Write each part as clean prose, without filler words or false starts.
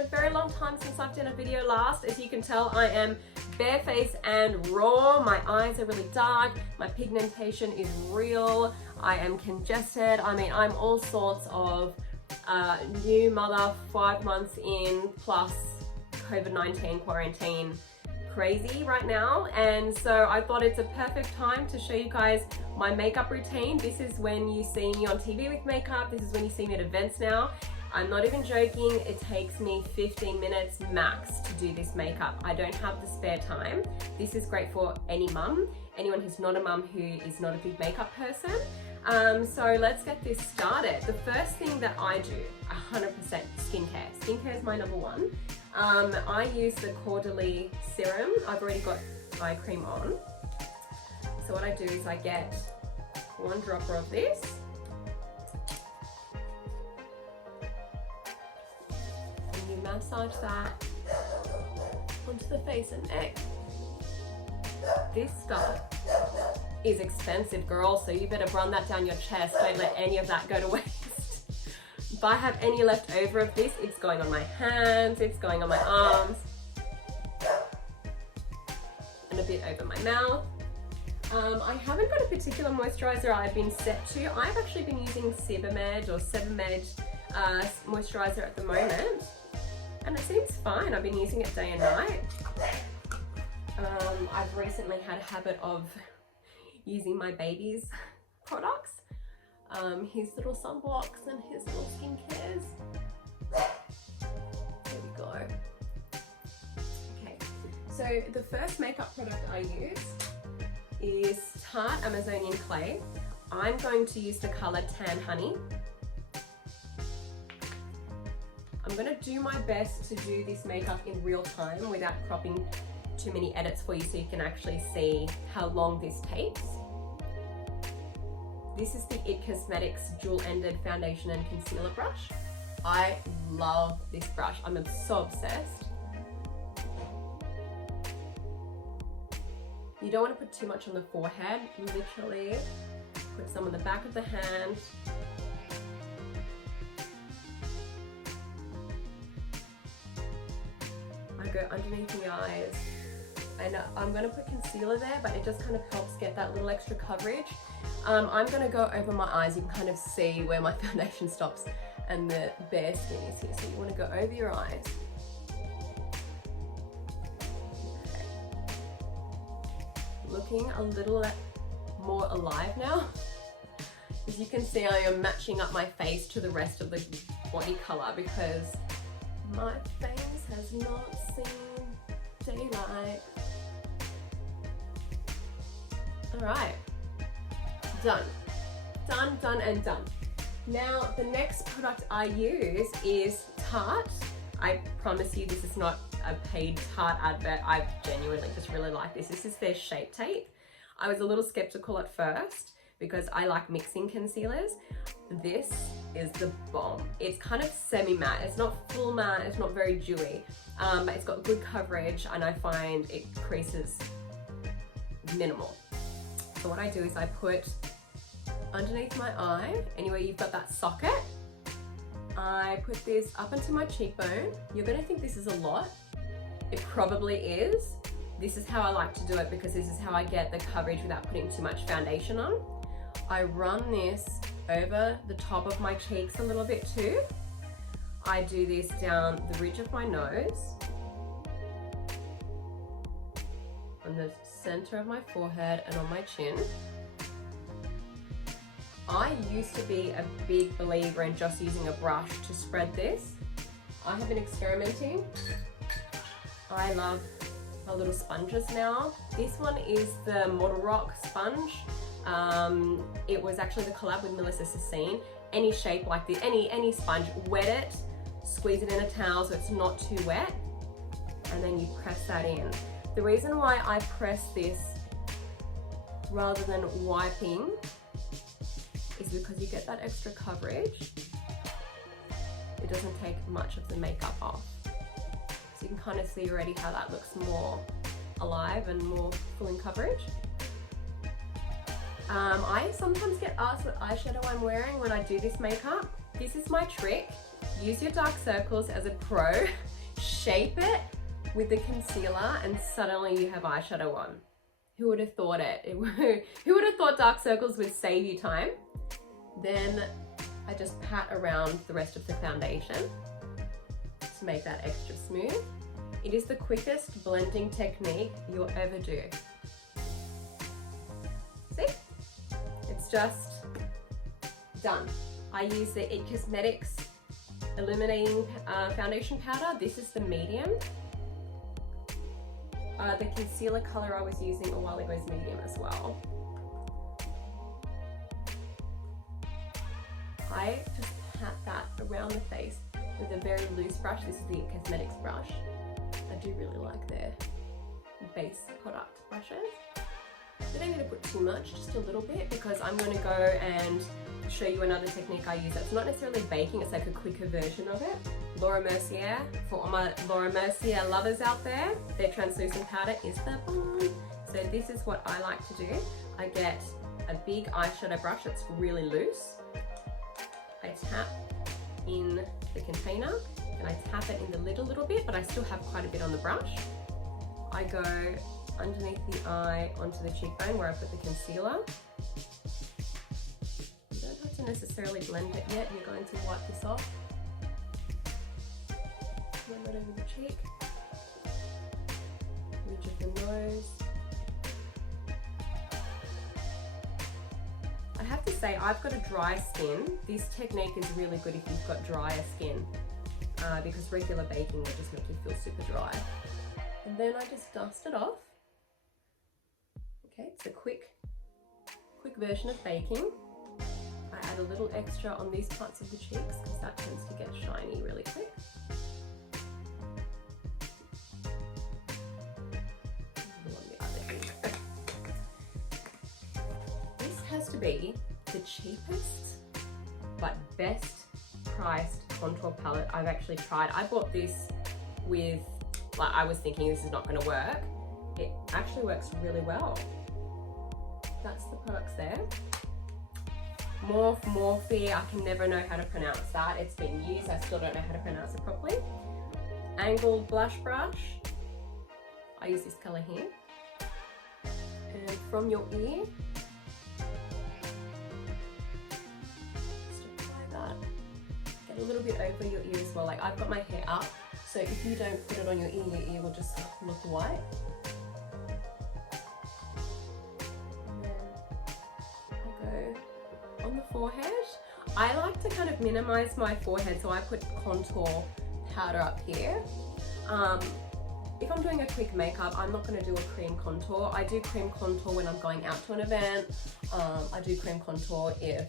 a very long time since I've done a video last. As you can tell, I am barefaced and raw. My eyes are really dark. My pigmentation is real. I am congested. I mean, I'm all sorts of new mother, 5 months in, plus COVID-19 quarantine crazy right now. And so I thought it's a perfect time to show you guys my makeup routine. This is when you see me on TV with makeup. This is when you see me at events now. I'm not even joking, it takes me 15 minutes max to do this makeup. I don't have the spare time. This is great for any mum, anyone who's not a mum who is not a big makeup person. So let's get this started. The first thing that I do, 100% skincare. Skincare is my number one. I use the Caudalie serum. I've already got eye cream on. So what I do is I get 1 dropper of this. And you massage that onto the face and neck. This stuff is expensive, girl, so you better run that down your chest. Don't let any of that go to waste. If I have any left over of this, it's going on my hands, it's going on my arms, and a bit over my mouth. I haven't got a particular moisturizer I've been set to. I've actually been using Sebamed or Sebamed moisturizer at the moment, and it seems fine. I've been using it day and night. I've recently had a habit of using my baby's products, his little sunblocks and his little skincare. There we go. Okay, so the first makeup product I use is Tarte Amazonian Clay. I'm going to use the color Tan Honey. I'm going to do my best to do this makeup in real time without cropping too many edits for you so you can actually see how long this takes. This is the IT Cosmetics dual-ended foundation and concealer brush. I love this brush. I'm so obsessed. You don't want to put too much on the forehead. Literally put some on the back of the hand. I go underneath the eyes. And I'm going to put concealer there, but it just kind of helps get that little extra coverage. I'm going to go over my eyes. You can kind of see where my foundation stops and the bare skin is here. So you want to go over your eyes. Okay. Looking a little more alive now. As you can see, I am matching up my face to the rest of the body color because my face has not seen daylight. All right, done, done, done, and done. Now, the next product I use is Tarte. I promise you this is not a paid Tarte advert. I genuinely just really like this. This is their Shape Tape. I was a little skeptical at first because I like mixing concealers. This is the bomb. It's kind of semi-matte. It's not full matte, it's not very dewy, but it's got good coverage and I find it creases minimal. So what I do is I put underneath my eye, anywhere you've got that socket, I put this up into my cheekbone. You're gonna think this is a lot. It probably is. This is how I like to do it because this is how I get the coverage without putting too much foundation on. I run this over the top of my cheeks a little bit too. I do this down the ridge of my nose, on the center of my forehead and on my chin. I used to be a big believer in just using a brush to spread this. I have been experimenting. I love my little sponges now. This one is the Model Rock sponge. It was actually the collab with Melissa Sassine. Any shape like this, any sponge, wet it, squeeze it in a towel so it's not too wet, and then you press that in. The reason why I press this rather than wiping is because you get that extra coverage. It doesn't take much of the makeup off. So you can kind of see already how that looks more alive and more full in coverage. I sometimes get asked what eyeshadow I'm wearing when I do this makeup. This is my trick. use your dark circles as a pro, shape it with the concealer, and suddenly you have eyeshadow on. Who would have thought it? Who would have thought dark circles would save you time? Then I just pat around the rest of the foundation to make that extra smooth. It is the quickest blending technique you'll ever do. See? It's just done. I use the It Cosmetics Illuminating Foundation Powder. This is the medium. The concealer color I was using a while ago is medium as well. I just pat that around the face with a very loose brush. This is the It Cosmetics brush. I do really like their base product brushes. You don't need to put too much, just a little bit, because I'm going to go and show you another technique I use that's not necessarily baking, it's like a quicker version of it. Laura Mercier, for all my Laura Mercier lovers out there, their translucent powder is the bomb. So this is what I like to do. I get a big eyeshadow brush that's really loose. I tap in the container and I tap it in the lid a little bit, but I still have quite a bit on the brush. I go underneath the eye onto the cheekbone where I put the concealer. You don't have to necessarily blend it yet, you're going to wipe this off. Run that over the cheek, ridge of the nose. I have to say, I've got a dry skin. This technique is really good if you've got drier skin, because regular baking will just make you feel super dry. And then I just dust it off. Okay, it's a quick version of baking. I add a little extra on these parts of the cheeks because that tends to get shiny really quick. This has to be the cheapest but best priced contour palette I've actually tried. I bought this with, like, I was thinking this is not going to work. It actually works really well. That's the products there. Morphe, I can never know how to pronounce that. It's been used, I still don't know how to pronounce it properly. Angled blush brush. I use this color here. And from your ear, just apply that. Get a little bit over your ear as well. Like, I've got my hair up, so if you don't put it on your ear will just look white. On the forehead, I like to kind of minimize my forehead, so I put contour powder up here. If I'm doing a quick makeup, I'm not going to do a cream contour. I do cream contour when I'm going out to an event. I do cream contour if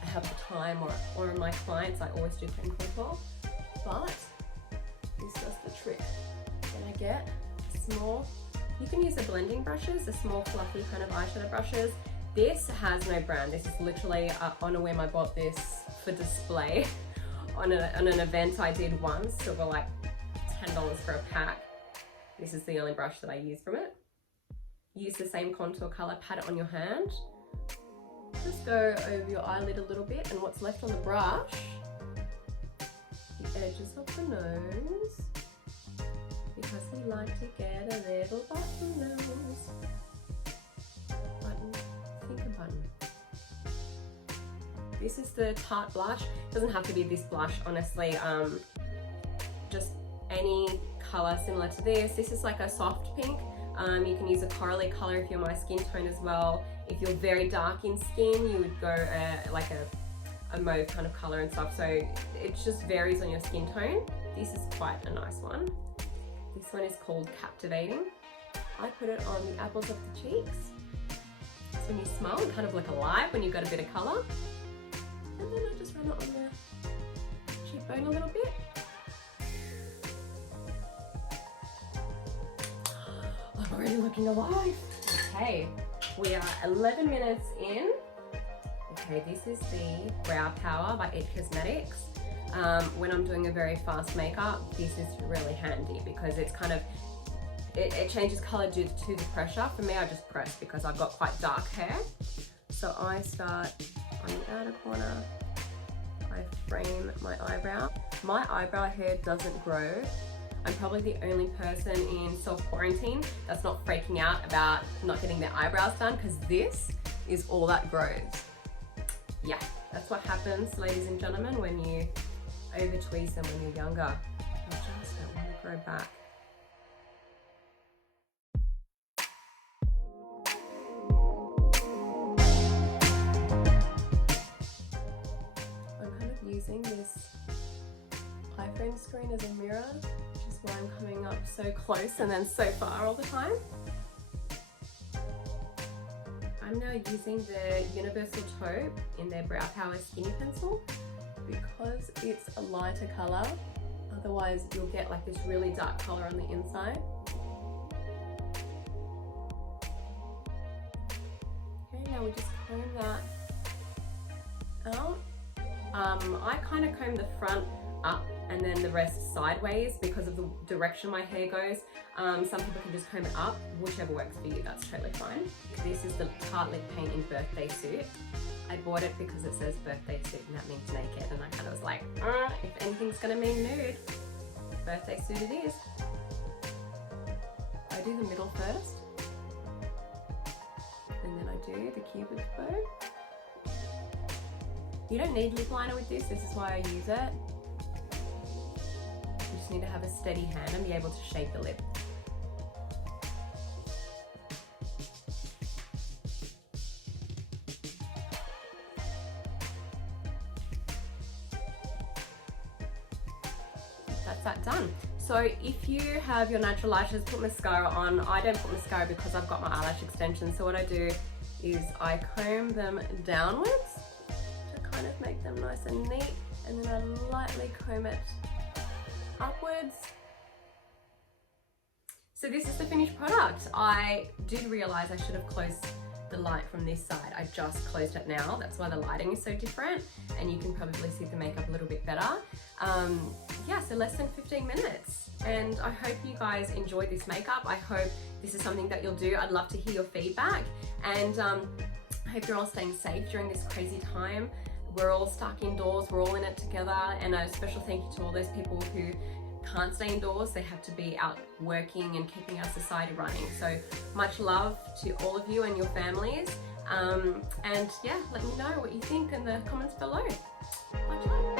I have the time, or my clients, I always do cream contour. But this does the trick. Then I get a small, you can use the blending brushes, the small fluffy kind of eyeshadow brushes. This has no brand. This is literally on a whim. I bought this for display on an event I did once. So for like $10 for a pack. This is the only brush that I use from it. Use the same contour color, pat it on your hand. Just go over your eyelid a little bit, and what's left on the brush, the edges of the nose, because we like to get a little button nose. Button. This is the Tarte blush. It doesn't have to be this blush, honestly. Just any color similar to this. This is like a soft pink. You can use a corally color if you're my skin tone as well. If you're very dark in skin, you would go like a mauve kind of color and stuff. So it just varies on your skin tone. This is quite a nice one. This one is called Captivating. I put it on the apples of the cheeks. When you smile, kind of look alive when you've got a bit of colour. And then I just run it on the cheekbone a little bit. I'm already looking alive. Okay, we are 11 minutes in. Okay, this is the Brow Power by It Cosmetics. When I'm doing a very fast makeup, this is really handy because it's kind of, it changes colour due to the pressure. For me, I just press because I've got quite dark hair. So I start on the outer corner, I frame my eyebrow. My eyebrow hair doesn't grow. I'm probably the only person in self-quarantine that's not freaking out about not getting their eyebrows done, because this is all that grows. Yeah, that's what happens, ladies and gentlemen, when you over-tweeze them when you're younger. You just don't want to grow back. I'm kind of using this iPhone screen as a mirror, which is why I'm coming up so close and then so far all the time. I'm now using the Universal Taupe in their Brow Power Skinny Pencil because it's a lighter colour. Otherwise you'll get like this really dark colour on the inside. Okay, now we just comb that out. I kind of comb the front up and then the rest sideways because of the direction my hair goes. Some people can just comb it up, whichever works for you, that's totally fine. This is the Tarte Lip Paint in Birthday Suit. I bought it because it says birthday suit and that means naked, and I kind of was like, if anything's gonna mean nude, birthday suit it is. I do the middle first, and then I do the cupid bow. You don't need lip liner with this is why I use it. You just need to have a steady hand and be able to shape the lip. That's that done. So if you have your natural lashes, put mascara on. I don't put mascara because I've got my eyelash extensions. So what I do is I comb them downwards to kind of make them nice and neat, and then I lightly comb it upwards. So this is the finished product. I did realize I should have closed the light from this side. I just closed it now. That's why the lighting is so different, and you can probably see the makeup a little bit better. Yeah, so less than 15 minutes. And I hope you guys enjoyed this makeup. I hope this is something that you'll do. I'd love to hear your feedback. And I hope you're all staying safe during this crazy time. We're all stuck indoors, we're all in it together. And a special thank you to all those people who can't stay indoors. They have to be out working and keeping our society running. So much love to all of you and your families. And yeah, let me know what you think in the comments below. Bye.